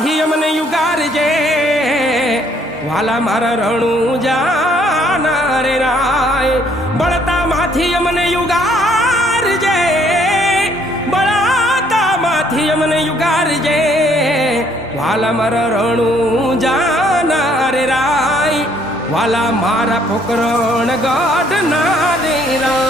માથી અમને યુગારજે વાલા મારા રણું જાના રે રાય બળતા માથી અમને યુગારજે બળતા માથી અમને યુગારજે વાલા મારા રણું જાના રે રાય વાલા મારા પોકરણ ગઢ ના રે રાય